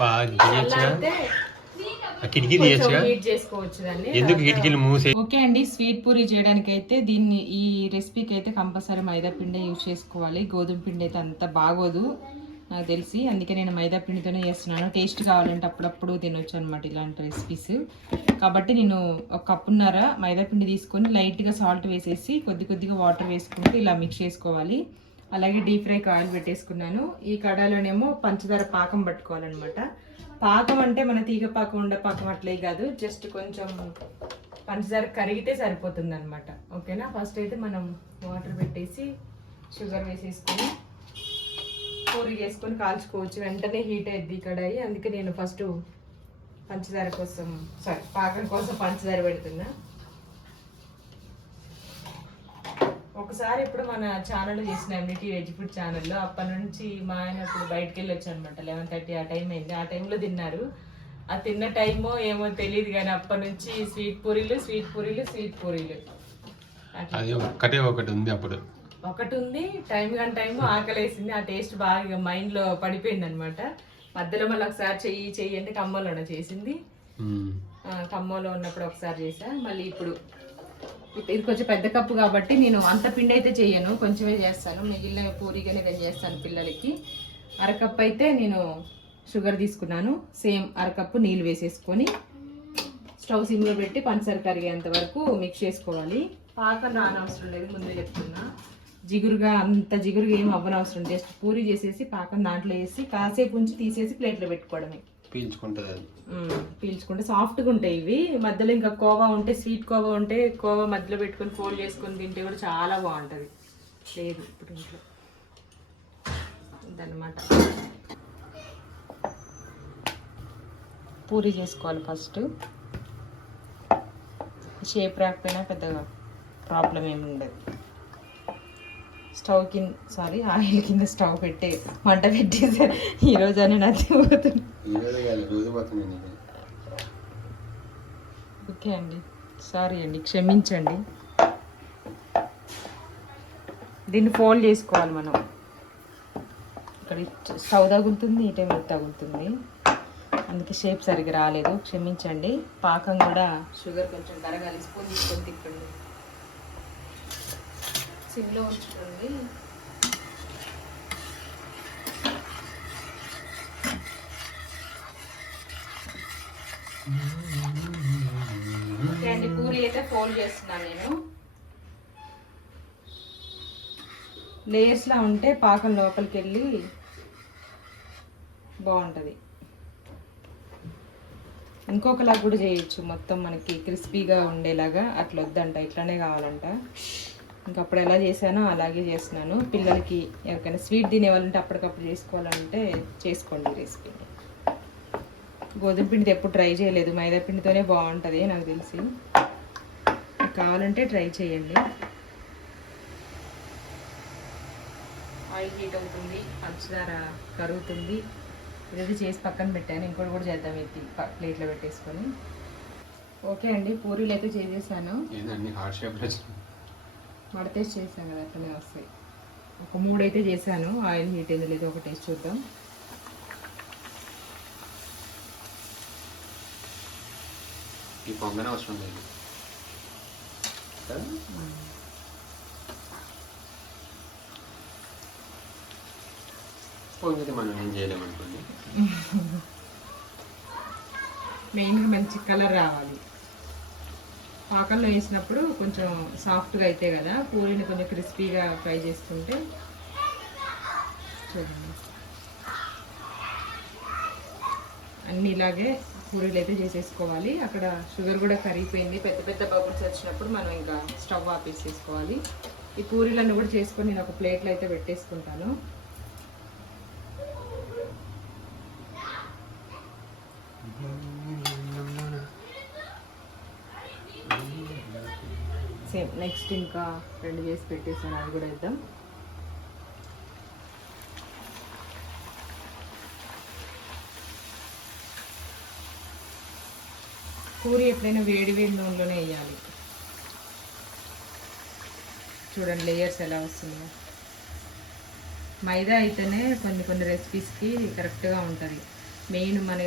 బాగా కిటికీ ఎందుకు కిటికీలు మూసే? ఓకే అండి స్వీట్ పూరి చేయడానికి అయితే దీన్ని ఈ రెసిపీకి అయితే కంపల్సరీ మైదా పిండి యూజ్ చేసుకోవాలి. గోధుమ పిండి అయితే అంత బాగోదు నాకు తెలిసి. అందుకే నేను మైదా పిండితోనే చేస్తున్నాను. టేస్ట్ కావాలంటే అప్పుడప్పుడు తినొచ్చు అనమాట ఇలాంటి రెసిపీస్. కాబట్టి నేను ఒక కప్పున్నర మైదా పిండి తీసుకొని లైట్గా సాల్ట్ వేసేసి కొద్ది కొద్దిగా వాటర్ వేసుకుంటూ ఇలా మిక్స్ చేసుకోవాలి. అలాగే డీప్ ఫ్రై ఆయిల్ పెట్టేసుకున్నాను. ఈ కడాలోనేమో పంచదార పాకం పట్టుకోవాలన్నమాట. పాకం అంటే మన తీగ పాకం ఉండ పాకం అట్లే కాదు. జస్ట్ కొంచెం పంచదార కరిగితే సరిపోతుంది అనమాట ఓకేనా? ఫస్ట్ అయితే మనం వాటర్ పెట్టేసి షుగర్ వేసేసుకొని పూరి చేసుకొని కాల్చుకోవచ్చు. వెంటనే హీట్ అయ్యిద్ది కడాయి. అందుకే నేను ఫస్ట్ పంచదార కోసం సారీ పాకం కోసం పంచదార పెడుతున్నా. ఒకసారి ఇప్పుడు మన ఛానల్ చేసిన ఎండిటీ వెజ్ ఫుడ్ ఛానల్లో అప్పటి నుంచి మా ఆయన ఇప్పుడు బయటకు వెళ్ళొచ్చు అనమాట లెవెన్ థర్టీ ఆ టైం అయింది. ఆ టైంలో తిన్నారు. ఆ తిన్న టైమో ఏమో తెలియదు కానీ అప్పటి నుంచి స్వీట్ పూరీలు స్వీట్ పూరీలు స్వీట్ పూరీలు. అది ఒక్కటే ఒకటి ఉంది అప్పుడు. ఒకటి ఉంది. టైం కానీ టైం ఆకలేసింది. ఆ టేస్ట్ బాగా మైండ్లో పడిపోయింది అనమాట మధ్యలో మళ్ళీ ఒకసారి చెయ్యి చెయ్యి అంటే ఖమ్మంలోనే చేసింది. ఖమ్మంలో ఉన్నప్పుడు ఒకసారి చేసా. మళ్ళీ ఇప్పుడు ఇప్- ఇది కొంచెం పెద్ద కప్పు కాబట్టి నేను అంత పిండి అయితే చేయను. కొంచెమే చేస్తాను. మిగిలిన పూరిగానే నేను చేస్తాను పిల్లలకి. అరకప్పు అయితే నేను షుగర్ తీసుకున్నాను. సేమ్ అరకప్పు నీళ్ళు వేసేసుకొని స్టవ్ సిమ్లో పెట్టి పంచర్ కరిగేంత వరకు మిక్స్ చేసుకోవాలి. పాకం రానవసరం లేదు ముందే చెప్తున్నా. జిగురుగా అంత జిగురుగా ఏం అవ్వనవసరం జస్ట్ పూరి చేసేసి పాకం దాంట్లో వేసి కాసేపు ఉంచి తీసేసి ప్లేట్లో పెట్టుకోవడమే. పీల్చుకుంటుంది అది. పీల్చుకుంటే సాఫ్ట్గా ఉంటాయి ఇవి. మధ్యలో ఇంకా కోవా ఉంటే స్వీట్ కోవా ఉంటే కోవా మధ్యలో పెట్టుకొని ఫోల్డ్ చేసుకొని తింటే కూడా చాలా బాగుంటుంది. లేదు ఇప్పుడు ఇంట్లో. ఇదన్నమాట. పూరి చేసుకోవాలి ఫస్ట్. షేప్ రాకపోయినా పెద్దగా ప్రాబ్లం ఏమి ఉండదు స్టవ్ కింద సారీ ఆయిల్ కింద స్టవ్ పెట్టే మంట పెట్టేసి ఈరోజు అని నచ్చిపోతుంది ఓకే అండి. సారీ అండి క్షమించండి. దీన్ని ఫోల్డ్ చేసుకోవాలి మనం. ఇక్కడ స్టవ్ తగులుతుంది ఈ టైం తగులుతుంది. అందుకే షేప్ సరిగ్గా రాలేదు క్షమించండి. పాకం కూడా షుగర్ కొంచెం కరగాలి స్పూన్ తీసుకొని తిప్పండి. సిమ్లో ఉంచుకోండి. ఓకే అండి పూరి అయితే ఫోల్డ్ చేస్తున్నాను నేను. లేయర్స్లా ఉంటే పాకం లోపలికి వెళ్ళి బాగుంటుంది. ఇంకొకలా కూడా చేయొచ్చు మొత్తం మనకి క్రిస్పీగా ఉండేలాగా. అట్లా వద్దంట ఇట్లానే కావాలంట. ఇంకా అప్పుడు ఎలా చేశానో అలాగే చేస్తున్నాను. పిల్లలకి ఎవరికైనా స్వీట్ తినేవాళ్ళంటే అప్పటికప్పుడు చేసుకోవాలంటే చేసుకోండి రెసిపీని గోధుమ పిండితో ఎప్పుడు ట్రై చేయలేదు. మైదా పిండితోనే బాగుంటుంది నాకు తెలిసి. కావాలంటే ట్రై చేయండి. ఆయిల్ హీట్ అవుతుంది పంచదార కరుగుతుంది. ఇది చేసి పక్కన పెట్టాను. ఇంకోటి కూడా చేద్దాం ఇది ప- ప్లేట్లో పెట్టేసుకొని. ఓకే అండి. పూరీలు అయితే చేసేసాను. హార్ట్ మడతేసి చేసాను కదా అట్లనే వస్తాయి. ఒక మూడు అయితే చేశాను ఆయిల్ హీట్ అయింది లేదో ఒక టేస్ట్ చూద్దాం. ఈ పొంగనే అవసరం లేదు. పొంగితే మనం ఏం చేయలేమనుకోండి మెయిన్గా మంచి కలర్ రావాలి. పాకంలో వేసినప్పుడు కొంచెం సాఫ్ట్గా అయితే కదా పూరీని కొంచెం క్రిస్పీగా ఫ్రై చేసుకుంటే. చూడండి. అన్నీ ఇలాగే పూరీలు అయితే చేసేసుకోవాలి. అక్కడ షుగర్ కూడా కరిగిపోయింది. పెద్ద పెద్ద బబుల్స్ వచ్చినప్పుడు మనం ఇంకా స్టవ్ ఆపేసేసుకోవాలి. ఈ పూరీలన్నీ కూడా చేసుకొని నేను ఒక ప్లేట్లో అయితే పెట్టేసుకుంటాను సేమ్ నెక్స్ట్ ఇంకా రెండు చేసి పెట్టేసాను అది కూడా ఇద్దాం పూరి ఎప్పుడైనా వేడి వేడి నూనెలోనే వేయాలి. చూడండి లేయర్స్ ఎలా వస్తుందో మైదా అయితేనే కొన్ని కొన్ని రెసిపీస్కి కరెక్ట్గా ఉంటుంది. మెయిన్ మన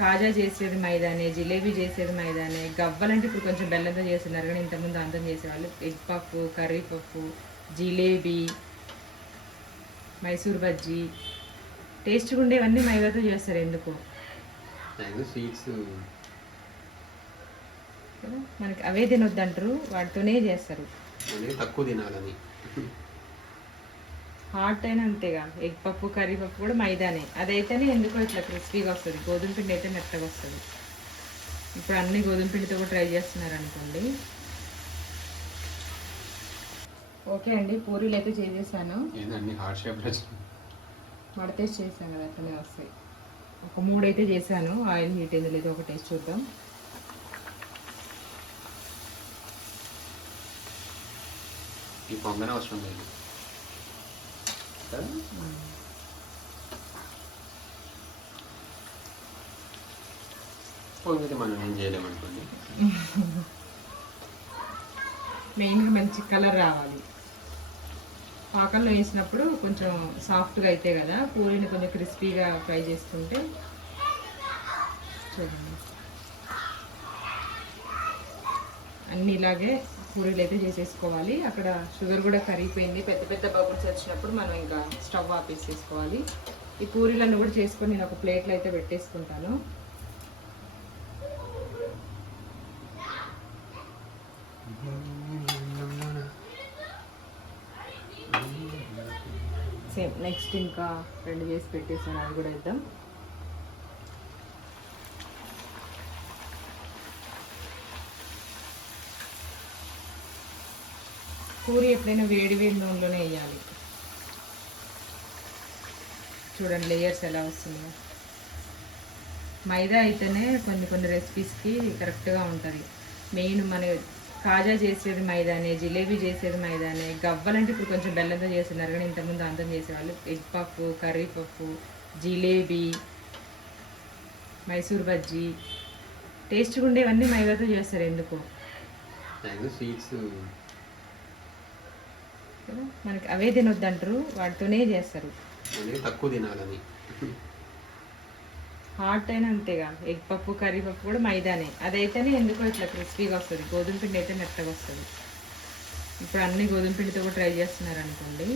కాజా చేసేది మైదానే జిలేబీ చేసేది మైదానే గవ్వలంటే ఇప్పుడు కొంచెం బెల్లంతో చేస్తున్నారు కానీ ఇంతకుముందు అంతం చేసేవాళ్ళు. Egg puff curry puff jalebi Mysore bajji. టేస్ట్గా ఉండేవన్నీ మైదాతో చేస్తారు ఎందుకో. స్వీట్స్ మనకి అవే తినొద్దంటారు వాటితోనే చేస్తారు. తక్కువ తినాలని హాట్ అయినా అంతేగా. ఎగ్ పప్పు కర్రీ పప్పు కూడా మైదానే. అదైతేనే ఎందుకో ఇట్లా క్రిస్పీగా వస్తుంది. గోధుమ పిండి అయితే మెత్తగా వస్తుంది. ఇప్పుడు అన్ని గోధుమ పిండితో కూడా ట్రై చేస్తున్నారు అనుకోండి ఓకే అండి పూరీలు అయితే చేసేసాను. మడతేసి చేసాను కదా అట్లనే వస్తాయి. ఒక మూడు అయితే చేశాను. ఆయిల్ హీట్ అయింది లేదో ఒక టేస్ట్ చూద్దాం. ఈ పొంగనే అవసరం లేదు. కదా? పొంగితే మనం ఏం చేయలేమనుకోండి మెయిన్గా మంచి కలర్ రావాలి. పాకంలో వేసినప్పుడు కొంచెం సాఫ్ట్గా అయితే కదా పూరీని కొంచెం క్రిస్పీగా ఫ్రై చేసుకుంటే చూడండి. అన్నీ ఇలాగే పూరీలు అయితే చేసేసుకోవాలి. అక్కడ షుగర్ కూడా కరిగిపోయింది. పెద్ద పెద్ద బబుల్స్ వచ్చినప్పుడు మనం ఇంకా స్టవ్ ఆపేసేసుకోవాలి ఈ పూరీలన్నీ కూడా చేసుకొని నేను ఒక ప్లేట్లో అయితే పెట్టేసుకుంటాను. సేమ్ నెక్స్ట్ ఇంకా రెండు చేసి పెట్టేసాను. అది కూడా ఇద్దాం పూరి ఎప్పుడైనా వేడి వేడి నూనెలోనే వేయాలి. చూడండి లేయర్స్ ఎలా వస్తుందో మైదా అయితేనే కొన్ని కొన్ని రెసిపీస్కి కరెక్ట్గా ఉంటుంది. మెయిన్ మన కాజా చేసేది మైదానే జిలేబీ చేసేది మైదానే గవ్వలంటే ఇప్పుడు కొంచెం బెల్లంతో చేస్తున్నారు కానీ ఇంతకుముందు అంతం చేసేవాళ్ళు. Egg puff curry puff jalebi Mysore bajji. టేస్ట్గా ఉండేవన్నీ మైదాతో చేస్తారు ఎందుకో? స్వీట్స్ కదా? మనకి అవే తినొద్దంటారు వాటితోనే చేస్తారు. తక్కువ తినాలని. హాట్ అయినా అంతేగా. ఎగ్ పప్పు కర్రీ పప్పు కూడా మైదానే. అదైతేనే ఎందుకో ఇట్లా క్రిస్పీగా వస్తుంది. గోధుమ పిండి అయితే మెత్తగా వస్తుంది. ఇప్పుడు అన్ని గోధుమ పిండితో కూడా ట్రై చేస్తున్నారు అనుకోండి.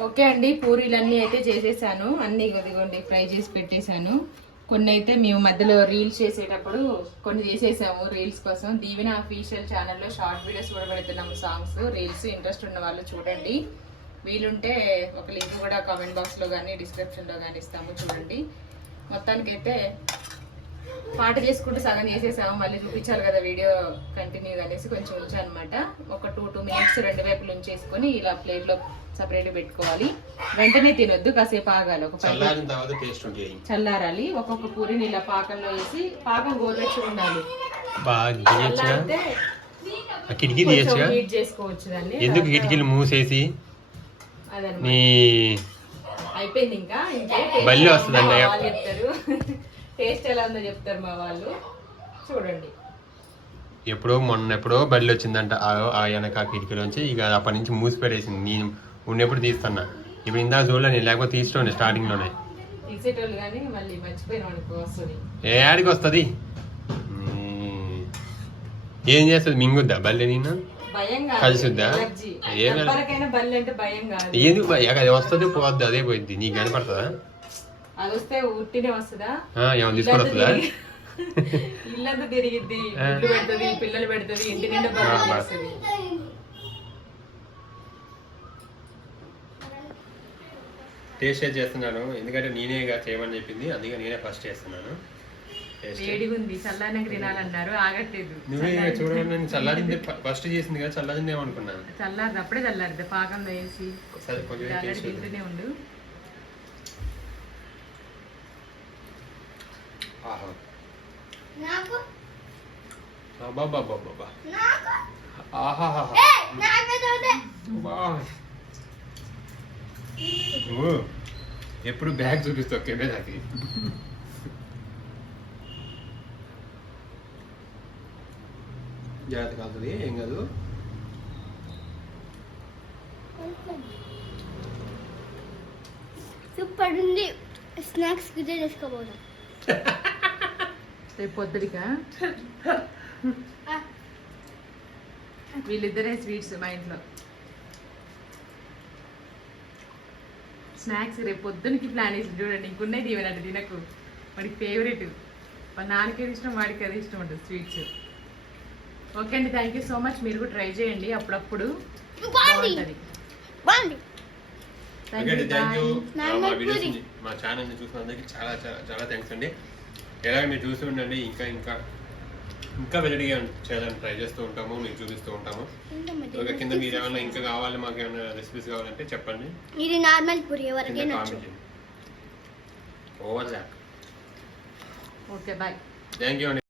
ఓకే అండి. పూరీలన్నీ అయితే చేసేసాను. అన్నీ ఇదిగోండి ఫ్రై చేసి పెట్టేశాను. కొన్ని అయితే మేము మధ్యలో రీల్స్ చేసేటప్పుడు కొన్ని చేసేసాము రీల్స్ కోసం. దీవెన అఫీషియల్ ఛానల్లో షార్ట్ వీడియోస్ కూడా పెడుతున్నాము సాంగ్స్. రీల్స్ ఇంట్రెస్ట్ ఉన్న వాళ్ళు చూడండి. వీలుంటే ఒక లింక్ కూడా కామెంట్ బాక్స్లో కానీ డిస్క్రిప్షన్లో కానీ ఇస్తాము చూడండి. మొత్తానికైతే పాట చేసుకుంటూ సగం చేసేసాము మళ్ళీ చూపించాలి కదా వీడియో కంటిన్యూ అనేసి కొంచెం ఉంచాను అనమాట ఒక టూ టూ మినిట్స్ రెండు వైపులు ఉంచేసుకొని ఇలా ప్లేట్లో సపరేట్ పెట్టుకోవాలి. వెంటనే తినొద్దు కాసేపు ఆగాలి. ఒక చల్లారాలి. ఒక్కొక్క పూరిని ఇలా పాకంలో వేసి పాకం గోరువెచ్చగా ఉండాలి. కిటికీ చేసుకోవచ్చు దాన్ని. ఎందుకు కిటికీలు మూసేసి? అయిపోయింది ఇంకా. బల్లి వస్తుందండి. చెప్తారు. టేస్ట్ ఎలా ఉందో చెప్తారు మా వాళ్ళు. చూడండి. ఎప్పుడో మొన్న ఎప్పుడో బల్లి వచ్చిందంట ఆ- వెనక ఆ కిటికీలోంచి. ఇక అప్పటి నుంచి మూసి పెట్టేసింది. నేను ఉన్నప్పుడు తీస్తున్నా. ఇప్పుడు ఇందాక చూడలే నేను లేకపోతే తీసుకోండి స్టార్టింగ్లోనే. తీసేటోళ్ళు కానీ మళ్ళీ మర్చిపోయిన అనుకో వస్తుంది. ఏ ఆడికి వస్తుంది? ఏం చేస్తుంది? మింగుద్దా బల్లి నేను కలిసిద్దా? ఎలర్జీ ఏం ఎల- ఎవరికైనా బల్లి అంటే భయం కాదు. ఎందుకు? అది వస్తుంది పోద్ది అదే పోయింది నీకు కనపడుతుందా? అది వస్తే ఉట్టినే వస్తుందా? ఏమైనా తీసుకొని వస్తుందా ఇల్లంతా తిరిగిద్ది. ఇల్లు పెడుతుంది పిల్లలు పెడుతుంది ఇంటి నిండా ఆ, బల్ల బా. చేస్తుంది టేస్ట్ చేస్తున్నాను. ఎందుకంటే నేనే చేయమని చెప్పింది. అందుకే నేనే ఫస్ట్ చేస్తున్నాను. వేడిగా ఉంది చల్లారినాక తినాలన్నారు. ఆగట్లేదు. నువ్వే చూడండి నేను చల్లారింది ఫస్ట్ చేసింది కదా చల్లారింది ఏమనుకున్నాను చల్లారిది అప్పుడే చల్లారిది పాకంలో వేసి ఆహా. అబ్బబ్బబ్బబ్బబ్బా. ఆహాహాహా. బా. నువ్వు ఎప్పుడు బ్యాగ్ చూపిస్తావు కెమెరాకి? జాగ్రత్త కాదుతుంది ఏం కాదు. సూపర్ ఉంది. స్నాక్స్ గిట్టే తీసుకోబోదాం రేపు పొద్దుడికా? వీళ్ళిద్దరే స్వీట్స్ మా ఇంట్లో. స్నాక్స్ రేపు పొద్దునకి ప్లాన్ వేసి చూడండి ఇంకున్నాయి దీవెనంటే తినకు. వాడికి ఫేవరెట్ మా నాన్నకి అది ఇష్టం వాడికి అది ఇష్టం ఉంటుంది స్వీట్స్. ఓకే అండి థ్యాంక్ యూ సో మచ్ మీరు కూడా ట్రై చేయండి అప్పుడప్పుడు. బాగుంటుంది. థ్యాంక్ యూ మా చూసిన అందరికీ చాలా చాలా థ్యాంక్స్ అండి. ఎలాగ మీరు చూస్తూ ఉండండి ఇంకా ఇంకా ఇంకా వెరైటీగా చేయాలని ట్రై చేస్తూ ఉంటాము మీకు చూపిస్తూ ఉంటాము. ఓకే కింద మీరు ఏమైనా ఇంకా కావాలి మాకు ఏమైనా రెసిపీస్ కావాలంటే చెప్పండి. ఇది నార్మల్ పూరి చేయండి. ఓవర్ దాక్ ఓకే బాయ్ థ్యాంక్ యూ అండి